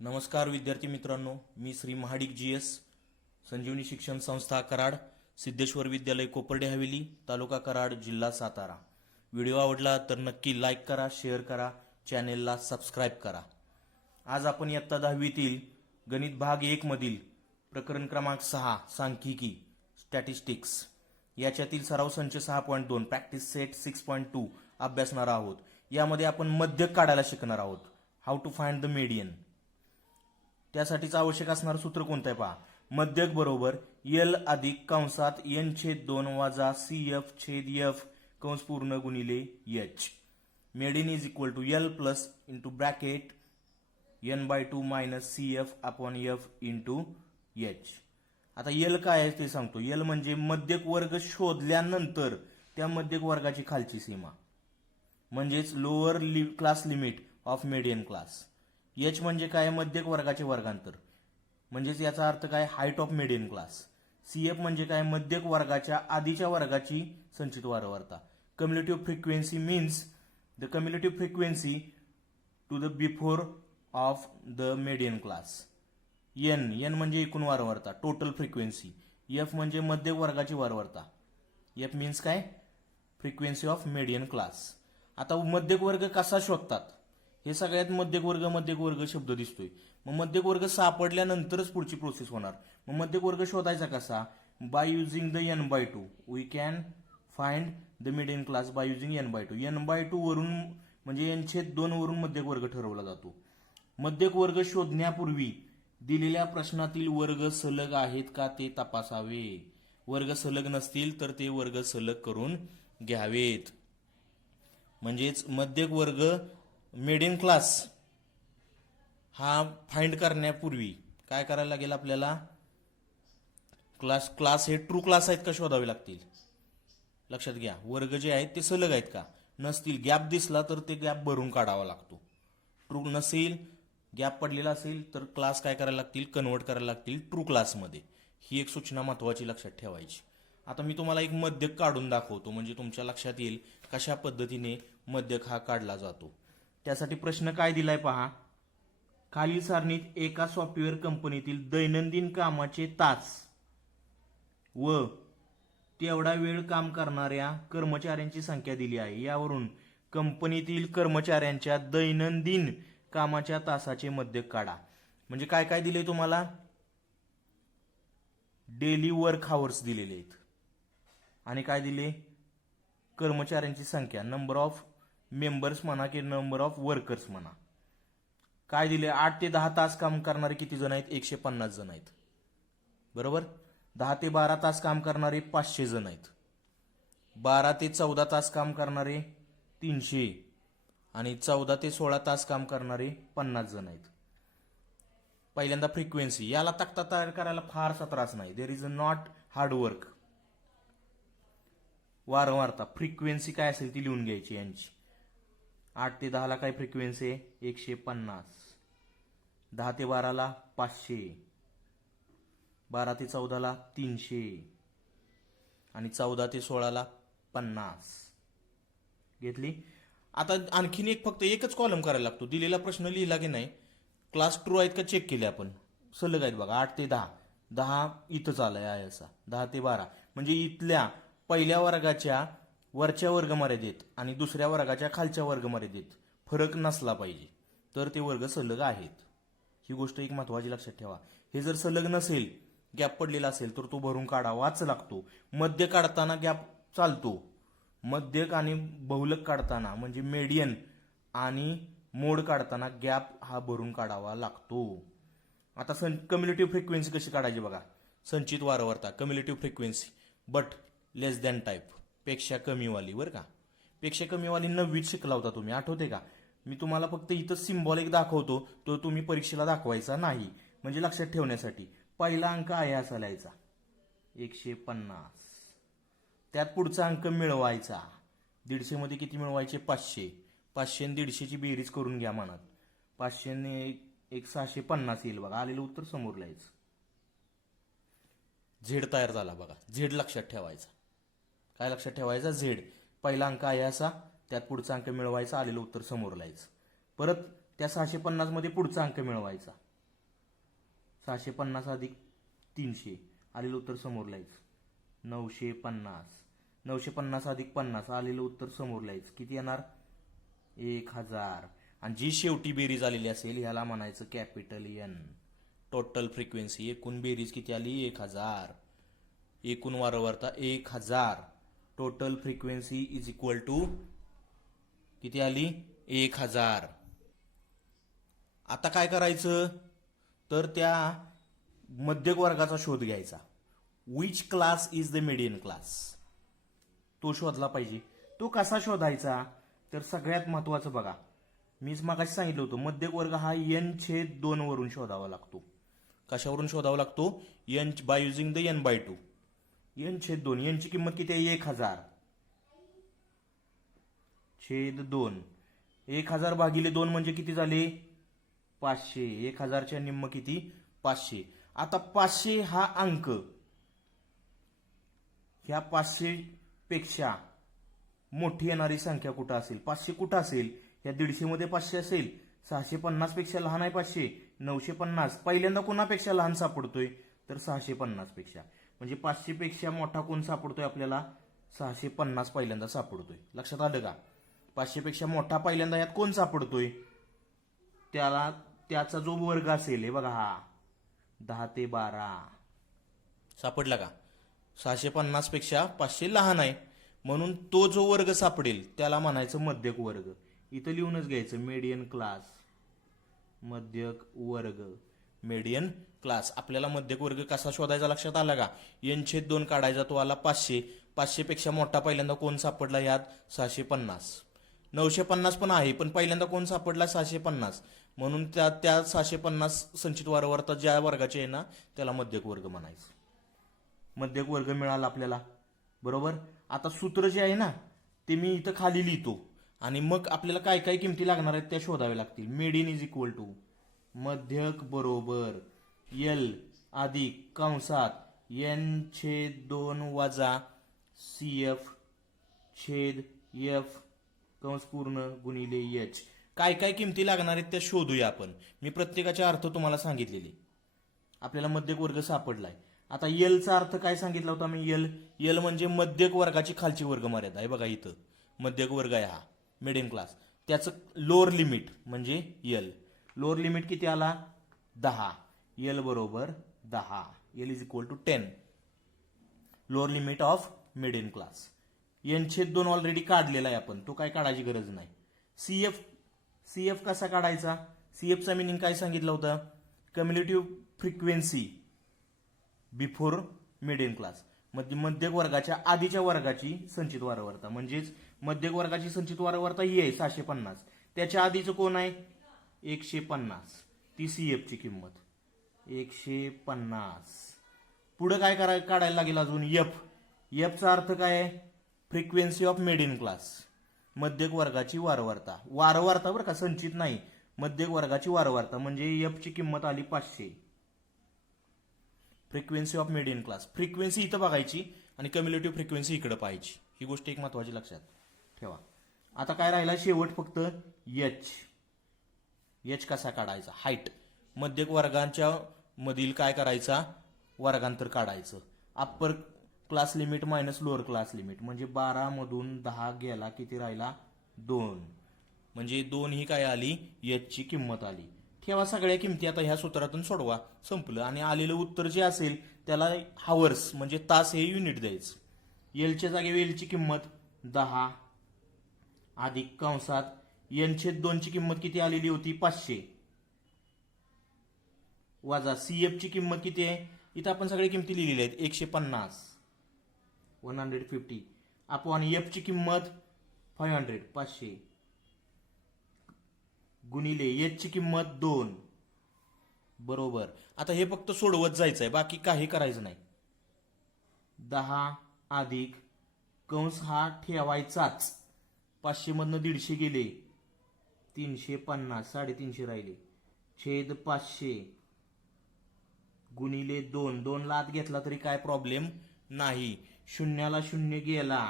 नमस्कार विद्यार्थी मित्रांनो, मी श्री महाडिक GS संजीवनी शिक्षण संस्था कराड, सिद्धेश्वर विद्यालय कोपर्डे हवेली, तालुका कराड, जिल्हा सातारा. व्हिडिओ आवडला तर नक्की लाईक करा, शेअर करा, चॅनेलला सबस्क्राईब करा. आज आपण इयत्ता 10वीतील गणित भाग 1 मधील प्रकरण क्रमांक 6 सांख्यिकी स्टॅटिस्टिक्स याच्यातील सराव संच 6.2 प्रॅक्टिस सेट 6.2 अभ्यासणार आहोत. यामध्ये आपण मध्यक काढायला शिकणार आहोत. How to find the median. त्यासाठीच आवश्यक असणारं सूत्र कोणतं आहे पहा. मध्यक बरोबर L अधिक कंसात N/2 वजा CF छेद F कंस पूर्ण गुणिले H. Median is equal to L plus into bracket N/2 minus CF upon F into H. आता L काय आहे ते सांगतो. L म्हणजे मध्यक वर्ग शोधल्यानंतर त्या मध्यक वर्गाची खालची सीमा, म्हणजेच lower class limit of median class. H म्हणजे काय, मध्यक वर्गाचे वर्गांतर, म्हणजेच याचा अर्थ काय, height of median class. CF म्हणजे काय, मध्यक वर्गाच्या आधीच्या वर्गाची संचित वारंवारता. Cumulative frequency means the cumulative frequency to the before of the median class. N म्हणजे एकूण वारंवारता, टोटल फ्रिक्वेन्सी. F म्हणजे मध्यक वर्गाची वारंवारता. F मीन्स काय, फ्रिक्वेन्सी ऑफ मीडियन क्लास. आता मध्यक वर्ग कसा शोधतात, हे सगळ्यात मध्यक वर्ग शब्द दिसतोय. मग मध्यक वर्ग सापडल्यानंतरच पुढची प्रोसेस होणार. मग मध्यक वर्ग शोधायचा कसा, by using the N/2. We can find the median class by using N/2. N/2 वरून म्हणजे N/2 वरून मध्यक वर्ग ठरवला जातो. मध्यक वर्ग शोधण्यापूर्वी दिलेल्या प्रश्नातील वर्ग सलग आहेत का ते तपासावे. वर्ग सलग नसतील तर ते वर्ग सलग करून घ्यावेत. म्हणजेच मध्यक वर्ग मीडियन क्लास हा फाइंड करण्यापूर्वी काय करायला लागेल आपल्याला, क्लास हे ट्रू क्लास आहेत का शोधावे लागतील. लक्षात घ्या, वर्ग जे आहेत ते सलग आहेत का, नसतील, गॅप दिसला तर ते गॅप भरून काढावा लागतो. ट्रू नसेल, गॅप पडलेला असेल तर क्लास काय करायला लागतील, कन्वर्ट करायला लागतील ट्रू क्लासमध्ये. ही एक सूचना महत्वाची लक्षात ठेवायची. आता मी तुम्हाला एक मध्यक काढून दाखवतो, म्हणजे तुमच्या लक्षात येईल कशा पद्धतीने मध्यक हा काढला जातो. त्यासाठी प्रश्न काय दिलाय पहा. खालील सारणीत एका सॉफ्टवेअर कंपनीतील दैनंदिन कामाचे तास व तेवढा वेळ काम करणाऱ्या कर्मचाऱ्यांची संख्या दिली आहे. यावरून कंपनीतील कर्मचाऱ्यांच्या दैनंदिन कामाच्या तासाचे मध्यक काढा. म्हणजे काय काय दिले तुम्हाला, डेली वर्क आवर्स दिलेले आहेत आणि काय दिले, कर्मचाऱ्यांची संख्या, नंबर ऑफ मेंबर्स म्हणा की नंबर ऑफ वर्कर्स म्हणा. काय दिले, 8 ते 10 तास काम करणारे किती जण आहेत, 150 जण आहेत. बरोबर. 10 ते 12 तास काम करणारे 500 जण आहेत. 12 ते 14 तास काम करणारे 300 आणि 14 ते 16 तास काम करणारे 50 जण आहेत. पहिल्यांदा फ्रिक्वेन्सी, याला तक्ता तयार करायला फारसा त्रास नाही. There is a not hard work. वारंवारता फ्रिक्वेन्सी काय असेल ती लिहून घ्यायची यांची. 8 ते 10 ला काय फ्रिक्वेन्सी आहे, 150. 10 ते 12 ला 500. 12 ते 14 ला 300 आणि 14 ते 16 ला 50 घेतली. आता आणखीन एक, फक्त एकच कॉलम करायला लागतो. दिलेला प्रश्न लिहिला की नाही, क्लास ट्रू आहेत का चेक केले आपण, सलग आहेत बघा. 8 ते 10, 10 इथंच आलाय आहे असा. 10 ते 12 म्हणजे इथल्या पहिल्या वर्गाच्या वरच्या वर्गमर्यादेत आणि दुसऱ्या वर्गाच्या खालच्या वर्गमर्यादेत फरक नसला पाहिजे तर ते वर्ग सलग आहेत. ही गोष्ट एक महत्वाची लक्षात ठेवा. हे जर सलग नसेल, गॅप पडलेला असेल तर तो भरून काढावाच लागतो. मध्य काढताना गॅप चालतो, मध्यक आणि बहुलक काढताना म्हणजे मेडियन आणि मोड काढताना गॅप हा भरून काढावा लागतो. आता कम्युलेटिव्ह फ्रिक्वेन्सी कशी काढायची बघा. संचित वारंवारता cumulative frequency but less than type, पेक्षा कमीवाली. बरं का, पेक्षा कमीवाली 9वीत शिकला होता तुम्ही, आठवते का. मी तुम्हाला फक्त इथं सिम्बॉलिक दाखवतो, तो तुम्ही परीक्षेला दाखवायचा नाही, म्हणजे लक्षात ठेवण्यासाठी. पहिला अंक आहे असा लिहायचा 150, त्यात पुढचा अंक मिळवायचा. 150 मध्ये किती मिळवायचे, 500. 500 आणि 150ची बेरीज करून घ्या मनात. 500 ने 650 येईल बघा. आलेलं उत्तर समोर लिहायचं. झेड तयार झाला बघा. झेड लक्षात ठेवायचा. काय लक्षात ठेवायचा, झेड. पहिला अंक आहे असा, त्यात पुढचा अंक मिळवायचा, आलेलं उत्तर समोर लिहायचं. परत त्या 650 मध्ये पुढचा अंक मिळवायचा. 650 अधिक 300 आलेलं उत्तर समोर लिहायचं. 950. 950 अधिक 50 आलेलं उत्तर समोर लिहायचं. किती येणार? 1000. आणि जी शेवटी बेरीज आलेली असेल ह्याला म्हणायचं कॅपिटल एन. टोटल फ्रिक्वेन्सी एकूण बेरीज किती आली? 1000. एकूण वारंवारता 1000. Total frequency is equal to किती आली? 1000. आता काय करायचं तर त्या मध्यक वर्गाचा शोध घ्यायचा. Which class is the median class, तो शोधला पाहिजे. तो कसा शोधायचा तर सगळ्यात महत्वाचं बघा, मीच मागाशी सांगितलं होतं मध्यक वर्ग हा n/2 वरून शोधावा लागतो. कशावरून शोधावा लागतो? n bye using the n/2. n/2. n ची किंमत किती आहे? 1000 छेद 2. 1000 भागिले 2 म्हणजे किती झाले? 500. 1000च्या निम्म किती? 500. आता 500 हा अंक ह्या 500 पेक्षा मोठी येणारी संख्या कुठं असेल? 500 कुठं असेल? या 150 मध्ये 500 असेल. 650 पेक्षा लहान आहे 500. 950 पहिल्यांदा कोणापेक्षा लहान सापडतोय तर 650 पेक्षा. म्हणजे 500 पेक्षा मोठा कोण सापडतोय आपल्याला? 650 पहिल्यांदा सापडतोय. लक्षात आलं का? 500 पेक्षा मोठा पहिल्यांदा यात कोण सापडतोय? त्याचा जो वर्ग असेल हे बघा हा 10 ते 12 सापडला का? 650 पेक्षा 500 लहान आहे म्हणून तो जो वर्ग सापडेल त्याला म्हणायचं मध्यक वर्ग. इथं लिहूनच घ्यायचं मीडियन क्लास. मध्यक वर्ग मीडियन क्लास. आपल्याला मध्यक वर्ग कसा शोधायचा लक्षात आला का? n/2 काढायचा, तो आला 500. 500 पेक्षा मोठा पहिल्यांदा कोण सापडला यात? 650. 950 पण आहे पण पहिल्यांदा कोण सापडला? 650. म्हणून त्या 650 संचित वारंवारता ज्या वर्गाची आहे ना त्याला मध्यक वर्ग म्हणायचं. मध्यक वर्ग मिळाला आपल्याला. बरोबर. आता सूत्र जे आहे ना ते मी इथं खाली लिहितो आणि मग आपल्याला काय काय किमती लागणार आहेत त्या शोधाव्या लागतील. मीडियन इज इक्वल टू मध्यक बरोबर एल अधिक कंसात n/2 वजा CF छेद F कंस पूर्ण गुणिले H. काय काय किमती लागणार आहेत त्या शोधूया आपण. मी प्रत्येकाचे अर्थ तुम्हाला सांगितलेले. आपल्याला मध्यक वर्ग सापडलाय. आता एलचा अर्थ काय सांगितला होता मी? एल म्हणजे मध्यक वर्गाची खालची वर्ग मर्यादा आहे. बघा इथं मध्यक वर्ग आहे हा मिडियम क्लास. त्याचं लोअर लिमिट म्हणजे एल. लोअर लिमिट किती आला? 10. एल बरोबर 10. L is equal to 10. Lower limit of medium class. n/2 already काढलेला आहे आपण, तो काय काढायची गरज नाही. सीएफ कसा काढायचा? सीएफचा मिनिंग काय सांगितलं होतं? कम्युलेटिव्ह फ्रिक्वेन्सी बिफोर मिडियम क्लास. मध्यक वर्गाच्या आधीच्या वर्गाची संचित वारंवारता. म्हणजेच मध्यक वर्गाची संचित वारंवारता ही आहे 650. त्याच्या आधीचं कोण आहे? 150. ती सीएफची किंमत 150. पुढे काय काढायला लागेल अजून? एफचा अर्थ काय आहे? Frequency of medium class. मध्यक वर्गाची वारंवारता. वारंवारता बरं का, संचित नाही. मध्यक वर्गाची वारंवारता म्हणजे एफची किंमत आली 500. Frequency of medium class. Frequency इथं बघायची आणि कम्युलेटिव्ह फ्रिक्वेन्सी इकडे पाहायची. ही गोष्ट एक महत्वाची लक्षात ठेवा. आता काय राहिला शेवट? फक्त एच कसा काढायचा? हाईट. मध्यक वर्गांच्या मधील काय करायचा? वर्गांतर काढायचं. Upper class limit minus lower class limit म्हणजे 12 मधून 10 गेला किती राहिला? 2. म्हणजे 2 ही काय आली? एचची किंमत आली. ठेवा सगळ्या किमती. आता ह्या सूत्रातून सोडवा. संपलं. आणि आलेलं उत्तर जे असेल त्याला हावर्स म्हणजे तास हे युनिट द्यायचं. एलच्या जागेवर एलची किंमत 10 अधिक कंसात n/2 ची किंमत किती आलेली होती? 500 वजा सीएफची किंमत किती आहे? इथं आपण सगळ्या किमती लिहिलेल्या आहेत. 150 150 आपण एफची किंमत 500 गुणिले एचची किंमत 2 बरोबर. आता हे फक्त सोडवत जायचंय, बाकी काही करायचं नाही. 10 अधिक कंस हा ठेवायचाच. 500 मधनं 150 गेले 350 350 राहिले छेद 500 गुणिले 2 ला आत घेतला तरी काय प्रॉब्लेम नाही. शून्याला शून्य गेला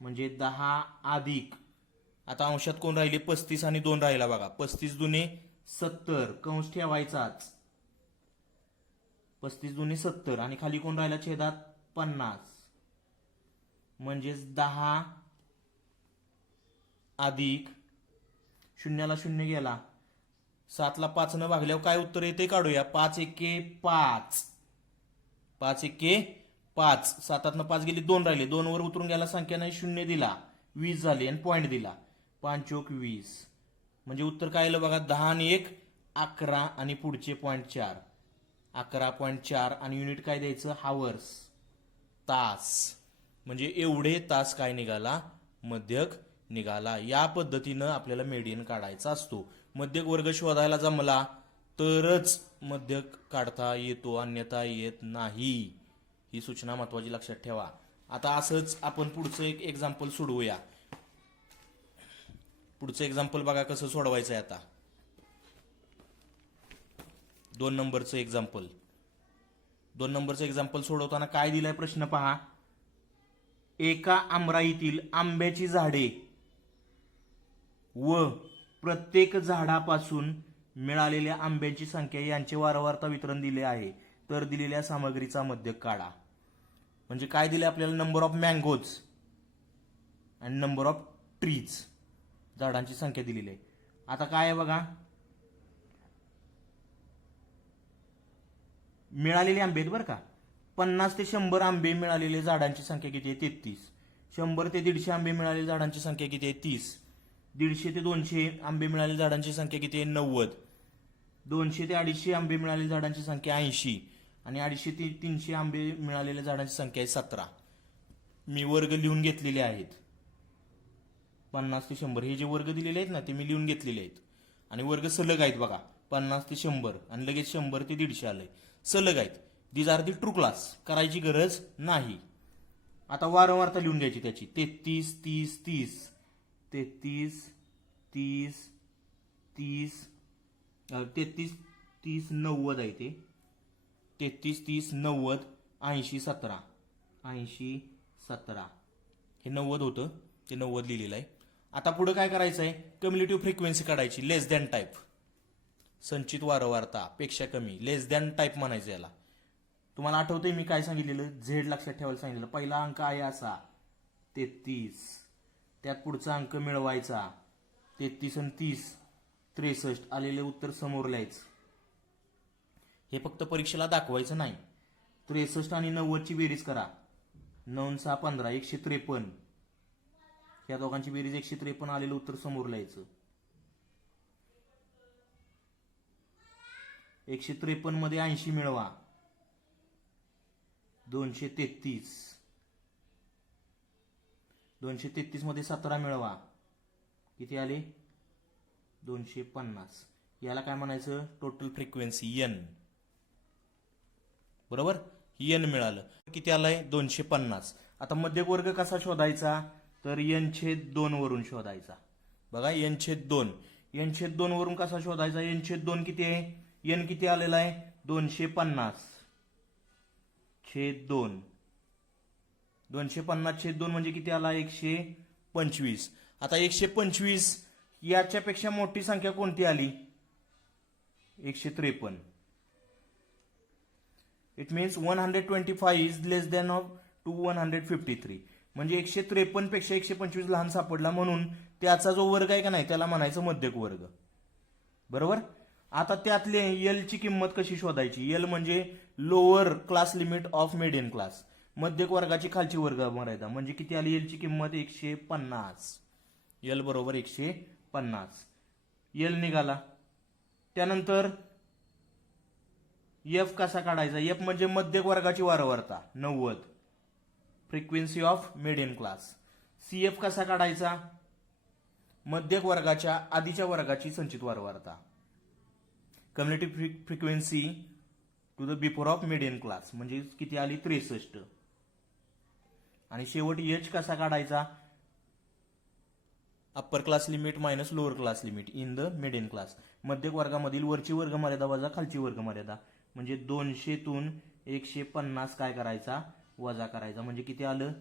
म्हणजे 10 अधिक आता अंशात कोण राहिले? 35 आणि 2 राहिला बघा. 35 दुने 70 कंस ठेवायचाच 35 दुनी 70 आणि खाली कोण राहिला छेदात 50, म्हणजेच 10 अधिक शून्याला शून्य गेला, 7ला 5 न भागल्यावर काय उत्तर येते काढूया. 5 एके 5, 5 एके 5, 7 5 गेली 2 राहिले, 2 वर उतरून गेला संख्या नाही, शून्य दिला 20 झाले आणि पॉईंट दिला 5 चोक 20, म्हणजे उत्तर काय आलं बघा. 10 आणि 1 11 आणि पुढचे पॉईंट 4, 11.4 आणि युनिट काय द्यायचं हावर्स, तास. म्हणजे एवढे तास काय निघाला मध्यक निघाला. या पद्धतीनं आपल्याला मेडियन काढायचा असतो. मध्यक वर्ग शोधायला जमला तरच मध्यक काढता येतो, अन्यथा येत नाही. ही सूचना महत्वाची लक्षात ठेवा. आता असंच आपण पुढचं एक एक्झाम्पल सोडवूया. पुढचं एक्झाम्पल बघा कसं सोडवायचं आहे. आता 2 नंबरचं एक्झाम्पल. 2 नंबरचं एक्झाम्पल सोडवताना काय दिलाय प्रश्न पहा. एका आमराईतील आंब्याची झाडे व प्रत्येक झाडापासून मिळालेल्या आंब्याची संख्या यांचे वारंवारता वितरण दिले आहे, तर दिलेल्या सामग्रीचा मध्यक काढा. म्हणजे काय दिले आपल्याला, नंबर ऑफ मँगोज आणि नंबर ऑफ ट्रीज, झाडांची संख्या दिलेली आहे. आता काय आहे बघा, मिळालेले आंबे आहेत बरं का. 50 ते 100 आंबे मिळालेले झाडांची संख्या किती आहे 33. 100 ते 150 आंबे मिळालेल्या झाडांची संख्या किती आहे 30. 150 ते 200 आंबे मिळालेल्या झाडांची संख्या किती आहे 90. 200 ते 250 आंबे मिळालेल्या झाडांची संख्या 80 आणि 250 ते 300 आंबे मिळालेल्या झाडांची संख्या आहे 17. मी वर्ग लिहून घेतलेले आहेत. 50 ते 100 हे जे वर्ग दिलेले आहेत ना ते मी लिहून घेतलेले आहेत आणि वर्ग सलग आहेत बघा. 50 ते 100 आणि लगेच 100 ते 150 आलंय, सलग आहेत. These are the true class, करायची गरज नाही. आता वारंवारता लिहून घ्यायची त्याची. 33 30 30, 33 30 30, 33 30 90 आहे ते. 33 30 90 80 17, 80 17 हे 90 होतं, ते 90 लिहिलेलं आहे. आता पुढे काय करायचं आहे, कम्युलेटिव्ह फ्रिक्वेन्सी काढायची. लेस दॅन टाईप, संचित वारंवारता पेक्षा कमी, लेस दॅन टाईप म्हणायचं याला. तुम्हाला आठवतंय मी काय सांगितलेलं, झेड लक्षात ठेवायला सांगितलेलं. पहिला अंक आहे असा 33, त्यात पुढचा अंक मिळवायचा. 33 आणि 30 63, आलेले उत्तर समोर लिहायचं. हे फक्त परीक्षेला दाखवायचं नाही. 63 आणि 90 ची बेरीज करा. 9 6 15 153, या दोघांची बेरीज 153, आलेलं उत्तर समोर लिहायचं. 153 मध्ये 80 मिळवा. 233, 233 मध्ये 17 मिळवा. किती आले 250. याला काय म्हणायचं, टोटल फ्रिक्वेन्सी एन. बरोबर, एन मिळालं. किती आलाय 250. आता मध्यक वर्ग कसा शोधायचा, तर n/2 वरून शोधायचा. बघा n/2, n/2 वरून कसा शोधायचा. n/2 किती आहे, n किती आलेला आहे 250 छेद 2. 250 छेद 2 म्हणजे किती आला 125. आता 125 याच्यापेक्षा मोठी संख्या कोणती आली 153. It means 125 is less than of to 153. म्हणजे 153 पेक्षा 125 लहान सापडला, म्हणून त्याचा जो वर्ग आहे का नाही त्याला म्हणायचं मध्यक वर्ग. बरोबर. आता त्यातले एल ची किंमत कशी शोधायची. एल म्हणजे lower class limit of median class, मध्यक वर्गाची खालची वर्ग मर्यादा. म्हणजे किती आली एल ची किंमत 150. एल बरोबर 150. एल निघाला. त्यानंतर एफ कसा काढायचा. एफ म्हणजे मध्यक वर्गाची वारंवारता 90, frequency of median class. CF कसा काढायचा, मध्यक वर्गाच्या आधीच्या वर्गाची संचित वारंवारता, cumulative frequency to the before of median class. म्हणजे किती आली 63. आणि शेवट एच कसा काढायचा, upper class limit minus lower class limit in the median class. मध्यक वर्गामधील वरची वर्ग मर्यादा वजा खालची वर्ग मर्यादा. म्हणजे 200 तून 150 काय करायचा वजा करायचा. म्हणजे किती आलं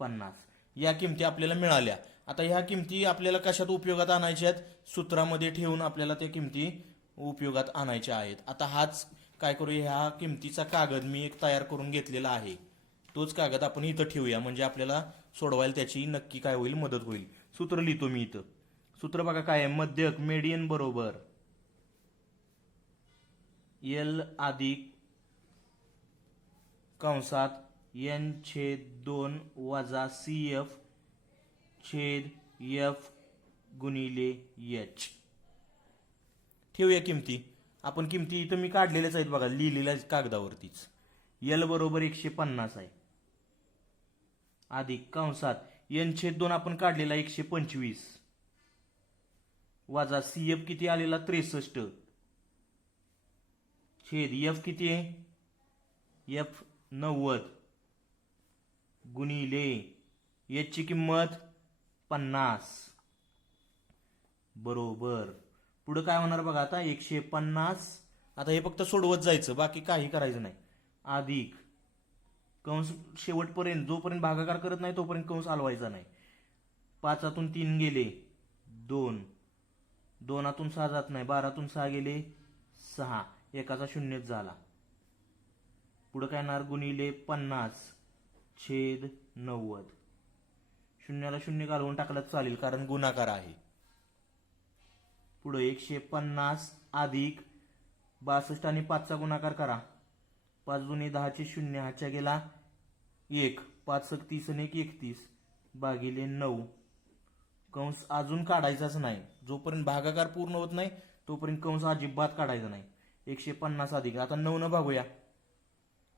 50. या किमती आपल्याला मिळाल्या. आता ह्या किमती आपल्याला कशात उपयोगात आणायच्या आहेत, सूत्रामध्ये ठेवून आपल्याला त्या किमती उपयोगात आणायच्या आहेत. आता हाच काय करूया, ह्या किमतीचा कागद मी एक तयार करून घेतलेला आहे. तोच कागद आपण इथं ठेवूया, म्हणजे आपल्याला सोडवायला त्याची नक्की काय होईल, मदत होईल. सूत्र लिहितो मी इथं. सूत्र बघा काय आहे, मध्यक मेडियन बरोबर एल अधिक कंसात n/2 वजा CF छेद F गुणिले H. ठेवूया किमती. आपण किमती इथं मी काढलेल्याच आहेत बघा, लिहिलेल्या कागदावरतीच. L बरोबर 150 आहे, अधिक कंसात n/2 आपण काढलेला 125 वजा CF किती आलेला 63 छेद F किती आहे F 90 गुणिले H ची किंमत 50 बरोबर. पुढे काय होणार बघा आता 150. आता हे फक्त सोडवत जायचं, बाकी काही करायचं नाही. अधिक कंस शेवटपर्यंत, जोपर्यंत भागाकार करत नाही तोपर्यंत कंस हलवायचा नाही. 5 3 गेले 2, 2 6 जात नाही, 12 6 गेले 6, एकाचा शून्यच झाला. पुढे काय येणार गुणिले 50 छेद 90. शून्याला शून्य घालवून टाकलं चालेल, कारण गुणाकार आहे. पुढे 150 अधिक 62 आणि 5चा गुणाकार करा. 5 दुनी 10 चे 0, हाच्या गेला 1, 5 30 आणि 1 31 भागिले 9. कंस अजून काढायचाच नाही, जोपर्यंत भागाकार पूर्ण होत नाही तोपर्यंत कंस अजिबात काढायचा नाही. 150 अधिक, आता 9 न भागूया.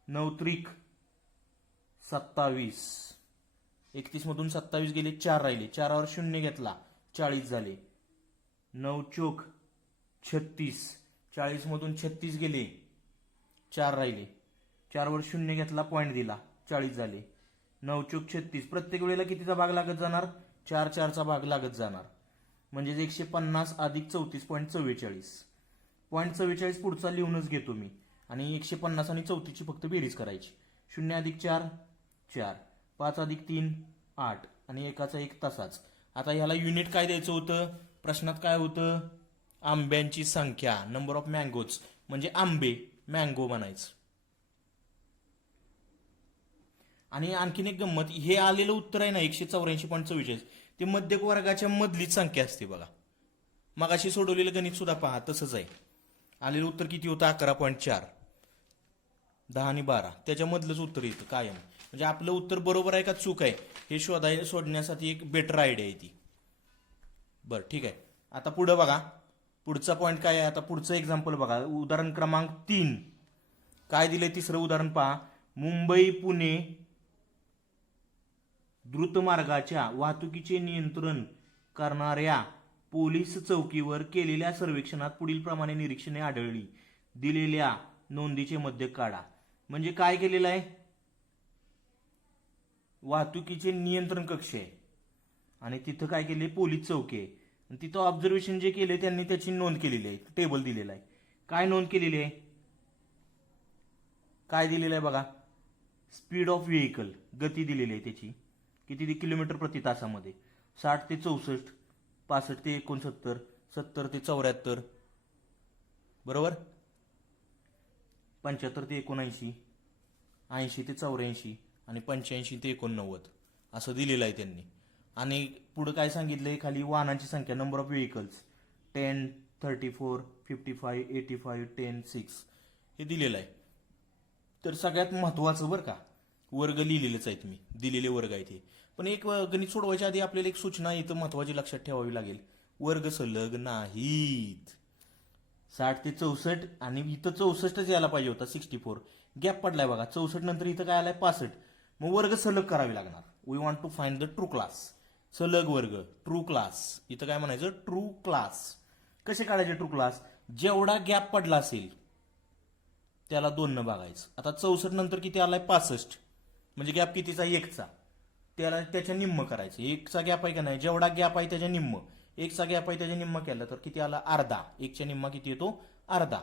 9 त्रिक 27, 31 मधून 27 गेले, 4 राहिले, 4 वर 0 घेतला 40 झाले. 9 चोक 36, 40 मधून 36 गेले, 4 राहिले, 4 वर 0 घेतला, पॉईंट दिला, 40 झाले. 9 चोक 36, प्रत्येक वेळेला कितीचा भाग लागत जाणार, 4 4चा भाग लागत जाणार. म्हणजे 150 अधिक 34.44. 0.44 पुढचा लिहूनच घेतो मी, आणि 150 आणि 34 ची फक्त बेरीज करायची. 0 अधिक 4 4, 5 अधिक 3 8, आणि एकाचा 1 तसाच. आता ह्याला युनिट काय द्यायचं होतं, प्रश्नात काय होतं, आंब्यांची संख्या, नंबर ऑफ मँगोज, म्हणजे आंबे, मँगो म्हणायचं. आणि आणखीन एक गंमत, हे आलेलं उत्तर आहे ना 184.44, ते मध्यक वर्गाच्या मधलीच संख्या असते बघा. मगाशी सोडवलेलं गणित सुद्धा पहा, तसंच आहे. आलेलं उत्तर किती होतं 11.4, 10 आणि 12 त्याच्यामधलंच उत्तर येतं कायम. म्हणजे आपलं उत्तर बरोबर आहे का चूक आहे हे शोधण्यासाठी एक बेटर आयडिया आहे ती. बरं ठीक आहे. आता पुढे बघा, पुढचा पॉईंट काय आहे. आता पुढचं एक्झाम्पल बघा, उदाहरण क्रमांक 3. काय दिलंय तिसरं उदाहरण पहा. मुंबई पुणे द्रुतमार्गाच्या वाहतुकीचे नियंत्रण करणाऱ्या पोलीस चौकीवर केलेल्या सर्वेक्षणात पुढील प्रमाणे निरीक्षणे आढळली. दिलेल्या नोंदीचे मध्यक काढा. म्हणजे काय केलेलं आहे, वाहतुकीचे नियंत्रण कक्ष आहे आणि तिथं काय केले, पोलीस चौकी आहे, आणि तिथं ऑब्झर्वेशन जे केले त्यांनी त्याची नोंद केलेली आहे, टेबल दिलेला आहे. काय नोंद केलेली आहे, काय दिलेलं आहे बघा, स्पीड ऑफ व्हेकल, गती दिलेली आहे त्याची, किती किलोमीटर प्रति तासामध्ये, 60 ते 64, 65 ते 69, 70 ते 74, बरोबर, 75 ते 79, 80 ते 84, आणि 85 ते 89 असं दिलेलं आहे त्यांनी. आणि पुढे काय सांगितलंय, खाली वाहनांची संख्या, नंबर ऑफ व्हेकल्स 10, 34, 55, 85, 10, 6 हे दिलेलं आहे. तर सगळ्यात महत्वाचं बरं का, वर्ग लिहिलेलेच आहेत मी, दिलेले वर्ग आहेत हे. पण एक गणित सोडवायच्या आधी आपल्याला एक सूचना इथं महत्वाची लक्षात ठेवावी लागेल, वर्ग सलग नाहीत. 60 ते 64 आणि इथं 64च यायला पाहिजे होता, 64 गॅप पडलाय बघा. 64 नंतर इथं काय आलाय 65, मग वर्ग सलग करावे लागणार. We want to find the true class. सलग वर्ग, ट्रू क्लास. इथं काय म्हणायचं, ट्रू क्लास. कसे काढायचे ट्रू क्लास, जेवढा गॅप पडला असेल त्याला 2 न भागायचं. आता 64 नंतर किती आलाय 65, म्हणजे गॅप कितीचा, 1चा, त्याला त्याच्या निम्म करायचं. 1चा गॅप आहे का नाही, जेवढा गॅप आहे त्याच्या निम्म, 1चा गॅप आहे त्याच्या निम्म केला तर किती आला, अर्धा. 1च्या निम्मा किती येतो, अर्धा.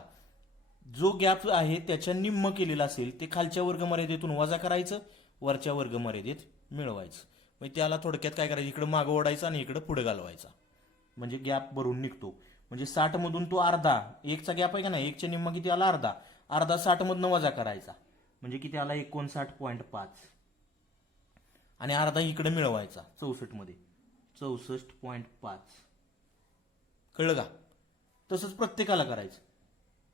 जो गॅप आहे त्याच्या निम्म केलेला असेल ते खालच्या वर्ग मर्यादेतून वजा करायचं, वरच्या वर्ग मर्यादेत मिळवायचं. म्हणजे त्याला थोडक्यात काय करायचं, इकडे मागं ओढायचं आणि इकडे पुढे घालवायचा, म्हणजे गॅप भरून निघतो. म्हणजे 60 मधून तो अर्धा, 1चा गॅप आहे का नाही, 1च्या निम्मा किती आला, अर्धा. अर्धा 60मधनं वजा करायचा म्हणजे किती आला 59.5 आणि अर्धा इकडे मिळवायचा 64 मध्ये 64.5. कळलं का? तसंच प्रत्येकाला करायचं.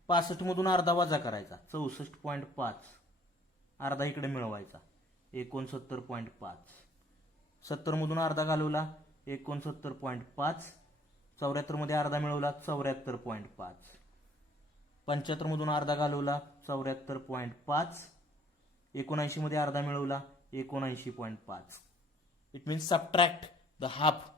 65 मधून अर्धा वजा करायचा 64.5 अर्धा इकडे मिळवायचा 69.5. 70 मधून अर्धा घालवला 69.5. 74 मध्ये अर्धा मिळवला 74.5. 75 मधून अर्धा घालवला 74.5. 79 मध्ये अर्धा मिळवला 79.5. It means subtract the half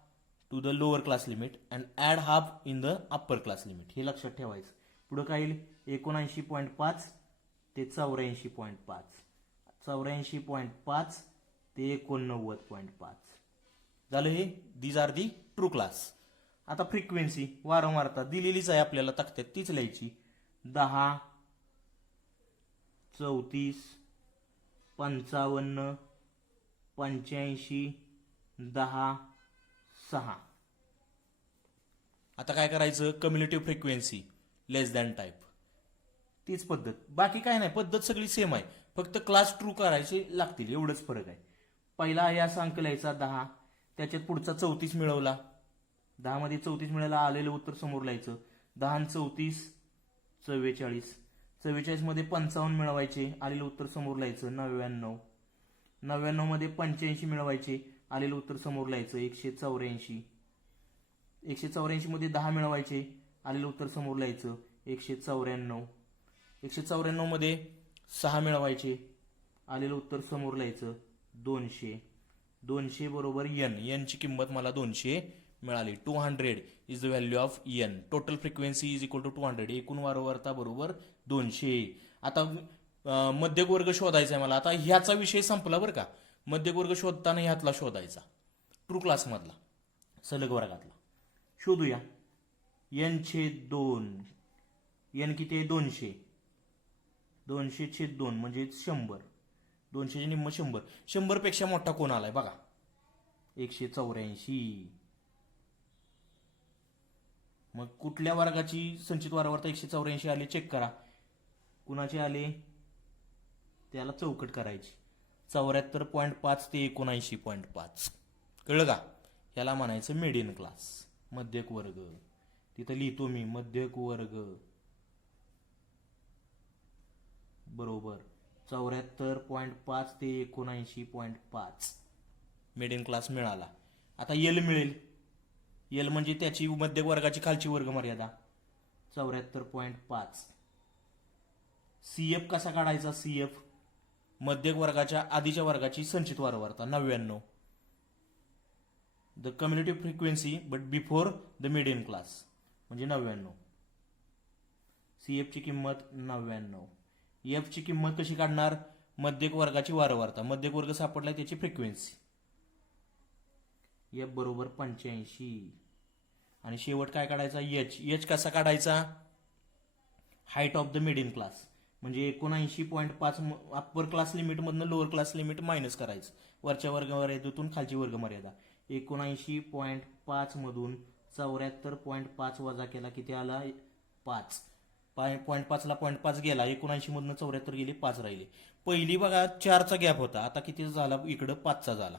to the lower class limit and add half in the upper class limit. हे लक्षात ठेवायचं. पुढं काय येईल 79.5 ते 84.5. 84.5 ते 89.5 झालं. हे these are the true class. आता फ्रिक्वेन्सी वारंवारता दिलेलीच आहे आपल्याला तक्त्यात तीच लिहायची. 10, 34, 55, 85, 10, 6. आता काय करायचं कम्युलेटिव्ह फ्रिक्वेन्सी लेस दॅन टाईप. तीच पद्धत, बाकी काय नाही, पद्धत सगळी सेम आहे, फक्त क्लास ट्रू करायचे लागतील एवढंच फरक आहे. पहिला आहे असा अंक लिहायचा 10, त्याच्यात पुढचा 34 मिळवला, 10 मध्ये 34 मिळायला आलेलं उत्तर समोर लिहायचं. 10 आणि 34 44. 44 मध्ये 55 मिळवायचे, आलेलं उत्तर समोर लिहायचं 99. 99 मध्ये 85 मिळवायचे, आलेलं उत्तर समोर लिहायचं 184. 184 मध्ये 10 मिळवायचे, आलेलं उत्तर समोर लिहायचं 194. 194 मध्ये 6 मिळवायचे, आलेलं उत्तर समोर लिहायचं 200. 200 बरोबर n ची किंमत मला 200 मिळाली. 200 is the value of n. Total frequency is equal to 200. एकूण वारंवारता बरोबर 200. आता मध्यक वर्ग शोधायचा आहे मला. आता ह्याचा विषय संपला बरं का. मध्यक वर्ग शोधताना ह्यातला शोधायचा, ट्रू क्लास मधला, सलग वर्गातला. शोधूया. n/2. n किती आहे 200. 200/2 म्हणजे 100. 200 चे निम्म 100. 100 पेक्षा मोठा कोण आलाय बघा 184. मग कुठल्या वर्गाची संचित वारंवारता 184 आली चेक करा. कुणाचे आले त्याला चौकट करायची. 74.5 ते 79.5. कळलं का? याला म्हणायचं मिडियन क्लास, मध्यक वर्ग. तिथं लिहितो मी मध्यक वर्ग बरोबर 74.5 ते 79.5 मिडियन क्लास मिळाला. आता यल मिळेल. यल म्हणजे त्याची मध्यक वर्गाची खालची वर्ग मर्यादा 74.5. सीएफ कसा काढायचा? सीएफ मध्यक वर्गाच्या आधीच्या वर्गाची संचित वारंवारता 99. The cumulative frequency but before the median class म्हणजे 99. सीएफ ची किंमत 99. एफ ची किंमत कशी काढणार? मध्यक वर्गाची वारंवारता, मध्यक वर्ग सापडलाय त्याची फ्रिक्वेन्सी. एफ बरोबर 85. आणि शेवट काय काढायचा? एच. एच कसा काढायचा? Height of the median class म्हणजे 79.5 अप्पर क्लास लिमिट मधनं लोअर क्लास लिमिट मायनस करायचं. वरच्या वर्ग मर्यादेतून खालची वर्ग मर्यादा. 79.5 मधून 74.5 वजा केला किती आला? 5. 0.5 ला 0.5 गेला, 79 मधून 74 गेले, 5 राहिले. पहिली बघा 4चा गॅप होता, आता किती झाला? इकडं 5चा झाला.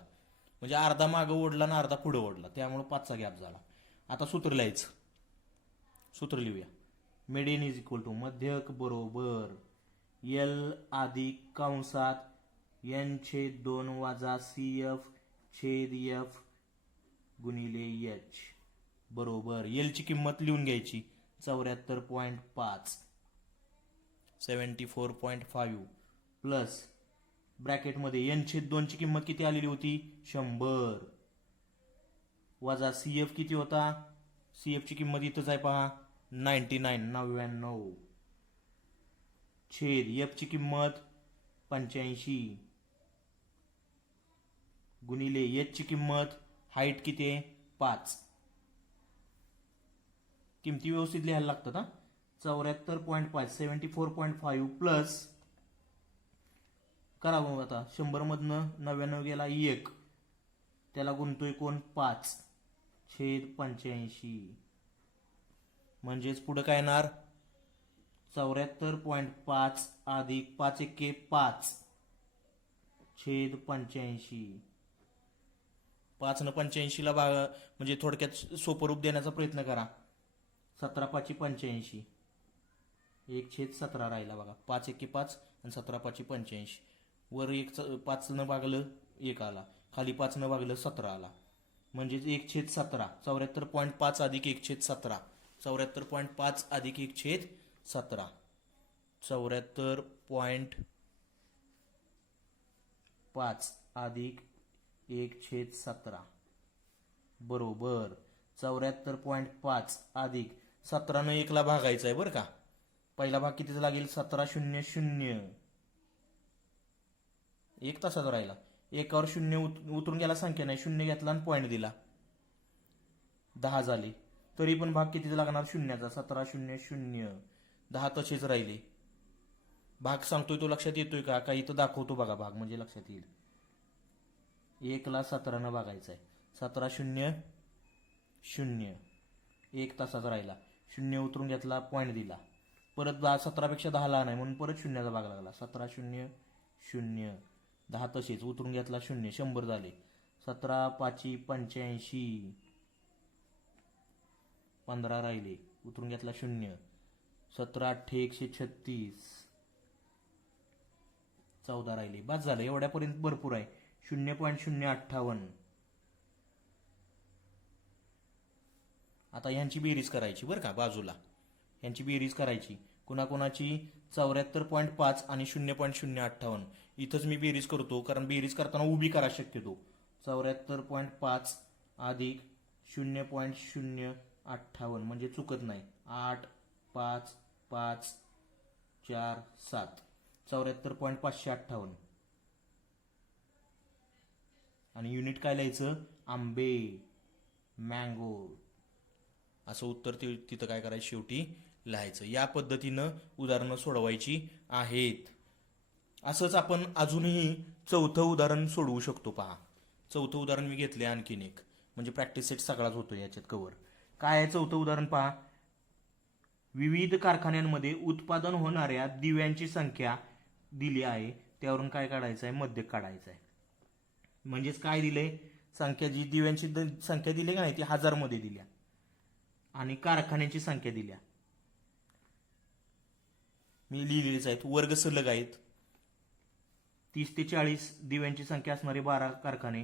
म्हणजे अर्धा मागं ओढला ना अर्धा पुढे ओढला, त्यामुळे 5चा गॅप झाला. आता सूत्र लिहायचं. सूत्र लिहूया. मिडियन इज इक्वल टू मध्यक बरोबर एल अधिक कंसात n/2 वजा CF/F गुणिले एच बरोबर एल ची किंमत लिहून घ्यायची 74.5 74.5 प्लस ब्रॅकेटमध्ये n/2 ची किंमत किती आलेली होती? 100 वजा CF किती होता? CF ची किंमत इथंच आहे पहा 99 छेद F ची किंमत 85 गुणिले H ची किंमत हाईट किती आहे? 5. किमती व्यवस्थित लिहायला लागतात हा. 74.5 74.5 प्लस करा मग आता 100 मधनं 99 गेला 1, त्याला गुणतोय कोण? 5 छेद 85 म्हणजेच पुढे काय येणार? 74.5 अधिक 5 एके 5 छेद 85. 5 न 85ला भाग म्हणजे थोडक्यात सोपं रूप देण्याचा प्रयत्न करा. 17 5 85 1 छेद 17 राहिला बघा. 5 एके 5 आणि 17 5 85. वर 5 न भागलं 1 आला, खाली 5 न भागलं 17 आला, म्हणजे 1 छेद 17. 74.5 अधिक 1 छेद 17. 74.5 अधिक 1 छेद 17. 74.5 अधिक 1 छेद 17 बरोबर 74.5 अधिक 17 न 1 ला भागायचं आहे बरं का. पहिला भाग कितीचा लागेल? 17 0 0. 1 तासाचा राहिला. एकावर 0 उतरून गेला, संख्या नाही, 0 घेतला आणि पॉईंट दिला, 10 झाले. तरी पण भाग कितीचा लागणार? शून्याचा. 17 0 0. 10 तसेच राहिले. भाग सांगतोय तो लक्षात येतोय का? काही इथं दाखवतो बघा भाग, म्हणजे लक्षात येईल. 1 ला 17 न भागायचं आहे. 17 0 0. 1 तासाचा राहिला, 0 उतरून घेतला, पॉईंट दिला. परत 17 पेक्षा 10 लहान आहे म्हणून परत 0चा भाग लागला. 17 0 0. 10 तसेच उतरून घेतला, 0. 100 झाले. 17 5 85. 15 राहिले, उतरून घेतला 0. 17 8 136. 14 राहिले. बस झालं, एवढ्यापर्यंत भरपूर आहे. 0.058. आता ह्यांची बेरीज करायची बरं का. बाजूला ह्यांची बेरीज करायची. कुणाकुणाची? 74.5 आणि 0.058. इथंच मी बेरीज करतो, कारण बेरीज करताना उभी करा शक्यतो. 74.5 अधिक 0.058 म्हणजे चुकत नाही. 8 5 5 4 7. 74.558. आणि युनिट काय लिहायचं? आंबे, मँगो. असं उत्तर तिथं काय करायचं? शेवटी लिहायचं. या पद्धतीनं उदाहरणं सोडवायची आहेत. असंच आपण अजूनही 4थं उदाहरण सोडवू शकतो. पहा, 4थं उदाहरण मी घेतले आणखीन एक, म्हणजे प्रॅक्टिस सेट सगळाच होतो याच्यात कव्हर. काय आहे 4थं उदाहरण? पहा, विविध कारखान्यांमध्ये उत्पादन होणाऱ्या दिव्यांची संख्या दिली आहे. त्यावरून काय काढायचं आहे? मध्यक काढायचं आहे. म्हणजेच काय दिलंय? संख्या, जी दिव्यांची संख्या दिली का नाही ती 1000 मध्ये दिल्या, आणि कारखान्यांची संख्या दिल्या. मी लिहिलेलीच आहेत. वर्ग सलग आहेत. 30 ते 40 दिव्यांची संख्या असणारे 12 कारखाने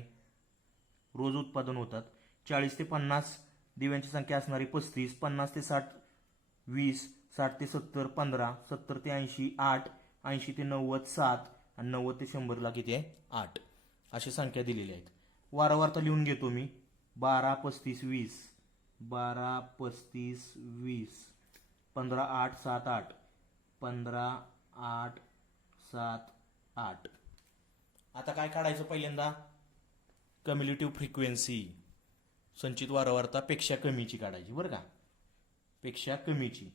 रोज उत्पादन होतात. 40 ते 50 दिव्यांची संख्या असणारी 35. 50 ते 60 20. 60 ते 70 15. 70 ते 80 8. 80 ते 90 7. आणि 90 ते 100 किती आहे? 8. अशी संख्या दिलेल्या आहेत. वारंवारता लिहून घेतो मी. 12 35 20. 12 35 20. 15 8 7 8. 15 8 7 8. आता काय काढायचं? पहिल्यांदा कम्युलेटिव्ह फ्रिक्वेन्सी, संचित वारंवारता पेक्षा कमीची काढायची बरं का. पेक्षा कमीची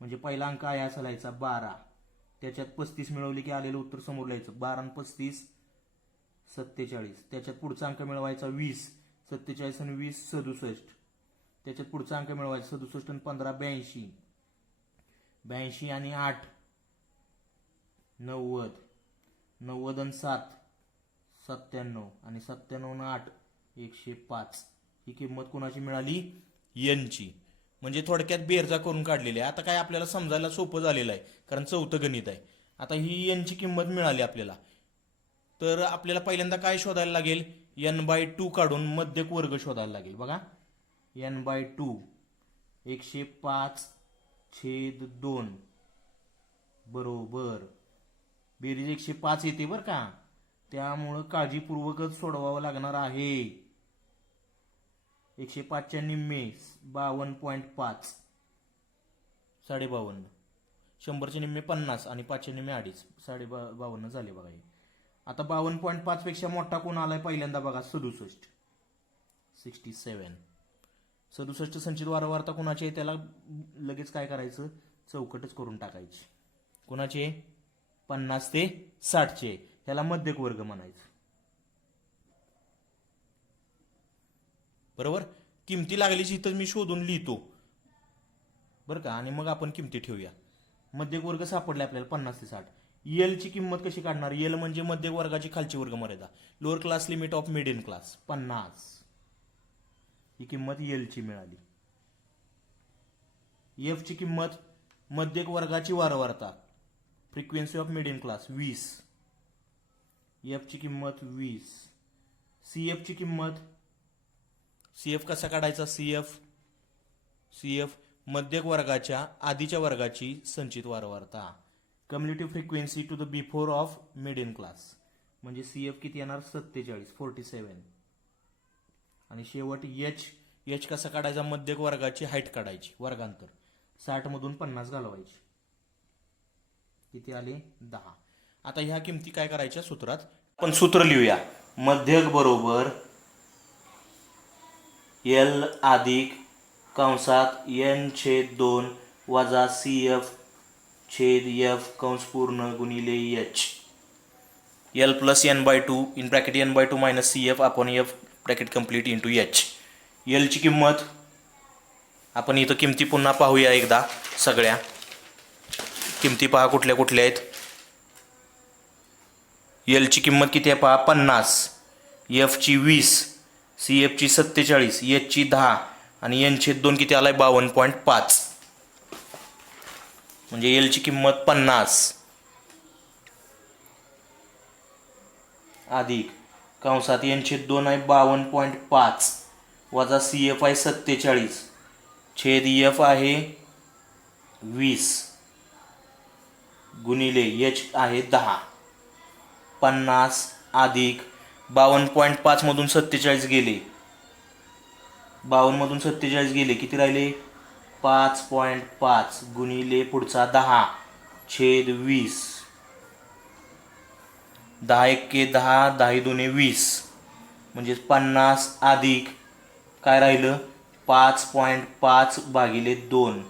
म्हणजे पहिला अंक आहे असा लिहायचा 12. त्याच्यात 35 मिळवले की आलेलं उत्तर समोर लिहायचं. 12 आणि 35 47. त्याच्यात पुढचा अंक मिळवायचा 20. 47 आणि 20 67. त्याच्यात पुढचा अंक मिळवायचा 67 आणि 15 82. 82 आणि 8 90. 90 आणि 7 97. आणि 97 आणि 8 105. ही किंमत कोणाची मिळाली? एनची. म्हणजे थोडक्यात बेरजा करून काढलेली आहे. आता काय आपल्याला समजायला सोपं झालेलं आहे, कारण 4थं गणित आहे. आता ही एनची किंमत मिळाली आपल्याला, तर आपल्याला पहिल्यांदा काय शोधायला लागेल? n/2 काढून मध्यक वर्ग शोधायला लागेल. बघा, n/2 105/2 बरोबर बेरीज 105 येते बरं का. त्यामुळं काळजीपूर्वकच सोडवावं लागणार आहे. 105च्या निम्मे 52.5 52. 100चे निम्मे 50 आणि 5चे निम्मे 2.5 52 झाले बघा. आता 52.5 पेक्षा मोठा कोण आलाय पहिल्यांदा? बघा, 67 67. 67 संचित वारंवारता कोणाची आहे? त्याला लगेच काय करायचं? चौकटच करून टाकायची. कोणाचे? 50 ते 60चे. ह्याला मध्यक वर्ग म्हणायचं. बरोबर. किमती लागलीची इथं मी शोधून लिहितो बरं का, आणि मग आपण किमती ठेवूया. मध्यक वर्ग सापडले आपल्याला 50 ते 60. एल ची किंमत कशी काढणार? एल म्हणजे मध्यक वर्गाची खालची वर्ग मर्यादा, lower class limit of medium class 50. ही किंमत एल ची मिळाली. एफ ची किंमत मध्यक वर्गाची वारंवारता, frequency of medium class 20. F ची किंमत 20. सीएफ ची किंमत, सीएफ कसा काढायचा? सीएफ मध्यक वर्गाच्या आधीच्या वर्गाची संचित वारंवारता, cumulative frequency to the before of medium class, म्हणजे सीएफ किती येणार? 47. आणि शेवट एच कसा काढायचा? मध्यक वर्गाची हाईट काढायची, वर्गांतर 60 मधून 50 घालवायची. किती आले? 10. आता ह्या किमती काय करायच्या सूत्रात? आपण सूत्र लिहूया. मध्यक बरोबर एल अधिक कंसात n/2 वजा CF छेद F कंस पूर्ण गुणिले H. L plus n/2 in bracket n/2 minus CF upon F bracket complete into H. L ची किंमत आपण इथं किमती पुन्हा पाहूया एकदा. सगळ्या किमती पहा कुठल्या कुठल्या आहेत. L ची किंमत किती आहे पहा? 50. F ची 20, CF ची 47, H ची 10 आणि n/2 किती आलाय? 52.5. म्हणजे L ची किंमत 50 अधिक कंसात n/2 आहे 52.5 वजा CF आहे 47 छेद F आहे 20 गुणिले H आहे 10. 50 अधिक 52.5 मधून 47 गेले, 52 मधून 47 गेले, किती राहिले? 5.5 गुणिले पुढचा 10 छेद 20. 10 एके 10, 10 दुने 20, म्हणजे 50 अधिक काय राहिलं? 5.5 भागिले 2.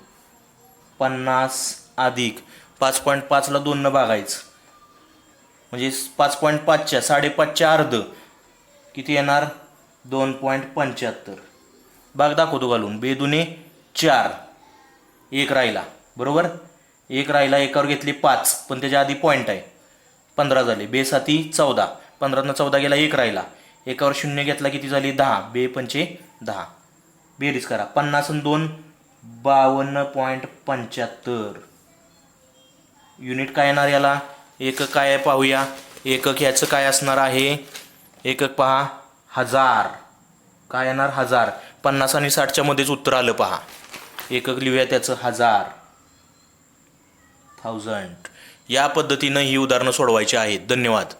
50 अधिक 5.5ला 2 न भागायचं, म्हणजे 5.5च्या 5.5च्या अर्ध किती येणार? 2.75. भाग दाखवतो घालून. 2 दुने 4, 1 राहिला, बरोबर? 1 राहिला, एकावर घेतली 5, पण त्याच्या आधी पॉईंट आहे, 15 झाले. 2 7 14, 15 14 गेला, 1 राहिला, एकावर 0 घेतला, किती झाली? 10. 2 पंचे 10. बेरीज करा. 50 आणि 2 52.75. युनिट काय येणार याला? एकक काय आहे पाहूया. एकक ह्याचं काय असणार आहे? एकक पहा 1000. काय येणार? 1000. 50 आणि 60च्या मध्येच उत्तर आलं पहा. एकक लिहूया त्याचं 1000. या पद्धतीनं ही उदाहरणं सोडवायची आहेत. धन्यवाद.